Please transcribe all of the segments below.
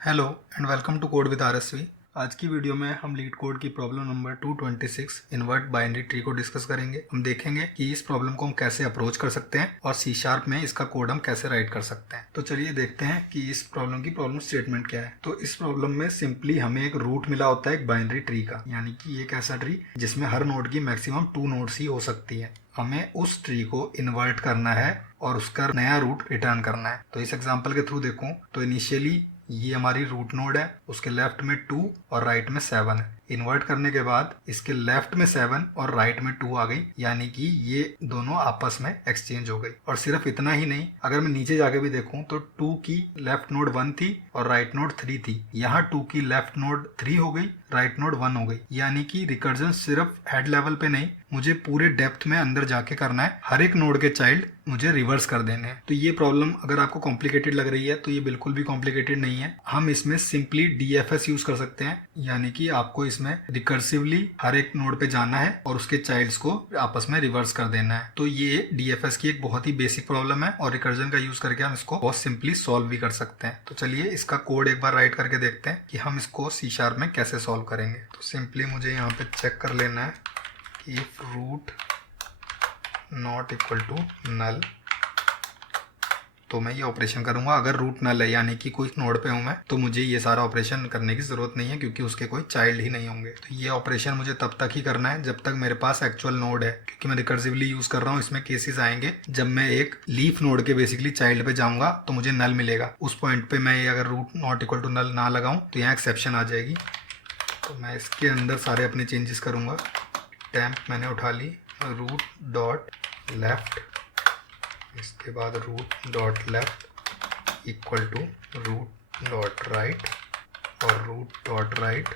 Hello and welcome to code with RSV. आज की वीडियो में हम लीड कोड की problem number 226 invert binary tree को डिस्कस करेंगे। हम देखेंगे कि इस प्रॉब्लम को हम कैसे अप्रोच कर सकते हैं और सी शार्प में इसका कोड हम कैसे राइट कर सकते हैं। तो चलिए देखते हैं कि इस प्रॉब्लम की प्रॉब्लम स्टेटमेंट क्या है। तो इस प्रॉब्लम में सिंपली हमें एक रूट मिला होता है एक बाइनरी ट्री का, यानी कि एक ऐसा ट्री जिसमें हर नोड की मैक्सिमम 2 नोड्स ही हो सकती है। हमें उस ट्री को इन्वर्ट करना है और उसका नया रूट रिटर्न करना है। तो इस एग्जाम्पल के थ्रू देखूं तो इनिशियली ये हमारी रूट नोड है, उसके लेफ्ट में 2 और राइट में 7 है। इन्वर्ट करने के बाद इसके लेफ्ट में 7 और राइट में 2 आ गई, यानी कि ये दोनों आपस में एक्सचेंज हो गई। और सिर्फ इतना ही नहीं, अगर मैं नीचे जाके भी देखूं तो 2 की लेफ्ट नोड 1 थी और राइट नोड 3 थी। यहाँ 2 की लेफ्ट नोड 3 हो गई, राइट नोड 1 हो गई। यानी कि रिकर्जन सिर्फ हेड लेवल पे नहीं, मुझे पूरे डेप्थ में अंदर जाके करना है। हर एक नोड के चाइल्ड मुझे रिवर्स कर देने हैं। तो ये प्रॉब्लम अगर आपको कॉम्प्लिकेटेड लग रही है तो ये बिल्कुल भी कॉम्प्लिकेटेड नहीं है। हम इसमें सिंपली डीएफएस यूज कर सकते हैं, यानी कि आपको इसमें रिकर्सिवली हर एक नोड पे जाना है और उसके चाइल्ड्स को आपस में रिवर्स कर देना है। तो ये डीएफएस की एक बहुत ही बेसिक प्रॉब्लम है और रिकर्जन का यूज करके हम इसको बहुत सिंपली सॉल्व भी कर सकते हैं। तो चलिए इसका कोड एक बार राइट करके देखते हैं कि हम इसको सी शार्प में कैसे सॉल्व करेंगे। तो सिंपली मुझे यहाँ पे चेक कर लेना है कि if root not equal to null, तो मैं ये ऑपरेशन करूंगा। अगर रूट नल है यानी कि कोई नोड पे हूं मैं, तो मुझे ये सारा ऑपरेशन करने की जरूरत नहीं है क्योंकि उसके कोई चाइल्ड ही नहीं होंगे। तो ये ऑपरेशन मुझे तब तक ही करना है जब तक मेरे पास एक्चुअल नोड है, क्योंकि मैं रिकर्सिवली यूज कर रहा हूँ। इसमें केसेस आएंगे जब मैं एक लीफ नोड के बेसिकली चाइल्ड पे जाऊंगा तो मुझे नल मिलेगा। उस पॉइंट पे मैं अगर root not equal to null ना लगाऊं तो यहाँ एक्सेप्शन आ जाएगी। तो मैं इसके अंदर सारे अपने चेंजेस करूंगा। टेम्प मैंने उठा ली, रूट डॉट लेफ्ट, इसके बाद root dot left equal to root dot right और root dot right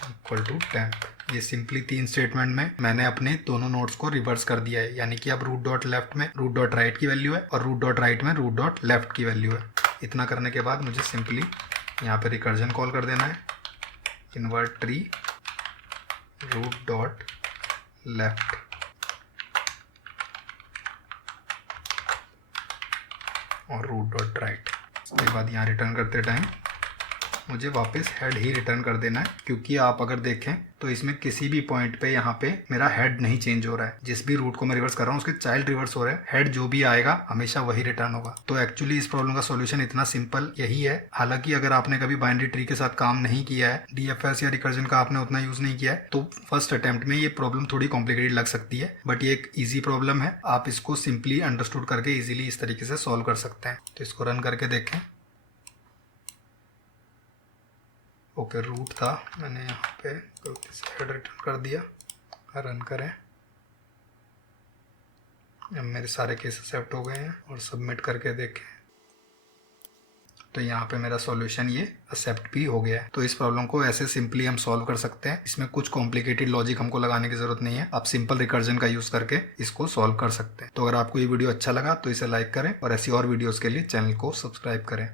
equal to temp. ये सिंपली 3 स्टेटमेंट में मैंने अपने दोनों नोड्स को रिवर्स कर दिया है, यानी कि अब रूट डॉट लेफ्ट में रूट डॉट राइट की वैल्यू है और रूट डॉट राइट में रूट डॉट लेफ्ट की वैल्यू है। इतना करने के बाद मुझे सिंपली यहाँ पे रिकर्जन कॉल कर देना है, invert tree root dot left और रूट डॉट राइट। उसके बाद यहाँ रिटर्न करते टाइम मुझे वापस हेड ही रिटर्न कर देना है, क्योंकि आप अगर देखें तो इसमें किसी भी पॉइंट पे यहाँ पे मेरा हेड नहीं चेंज हो रहा है। जिस भी रूट को मैं रिवर्स कर रहा हूँ उसके चाइल्ड रिवर्स हो रहे हैं, हेड जो भी आएगा हमेशा वही रिटर्न होगा। तो एक्चुअली इस प्रॉब्लम का सॉल्यूशन इतना सिंपल यही है। हालांकि अगर आपने कभी बाइनरी ट्री के साथ काम नहीं किया है, डीएफएस या रिकर्जन का आपने उतना यूज नहीं किया है, तो फर्स्ट अटेम्प्ट में ये प्रॉब्लम थोड़ी कॉम्प्लिकेटेड लग सकती है, बट ये एक ईजी प्रॉब्लम है। आप इसको सिंपली अंडरस्टूड करके ईजिली इस तरीके से सॉल्व कर सकते हैं। तो इसको रन करके देखें। ओके, रूट था, मैंने यहाँ पे गलती से हेड रिटर्न कर दिया। रन करें। अब मेरे सारे केस एक्सेप्ट हो गए हैं और सबमिट करके देखें तो यहाँ पे मेरा सॉल्यूशन ये एक्सेप्ट भी हो गया है। तो इस प्रॉब्लम को ऐसे सिंपली हम सॉल्व कर सकते हैं। इसमें कुछ कॉम्प्लिकेटेड लॉजिक हमको लगाने की जरूरत नहीं है। आप सिंपल रिकर्जन का यूज करके इसको सॉल्व कर सकते हैं। तो अगर आपको ये वीडियो अच्छा लगा तो इसे लाइक करें और ऐसी और वीडियोस के लिए चैनल को सब्सक्राइब करें।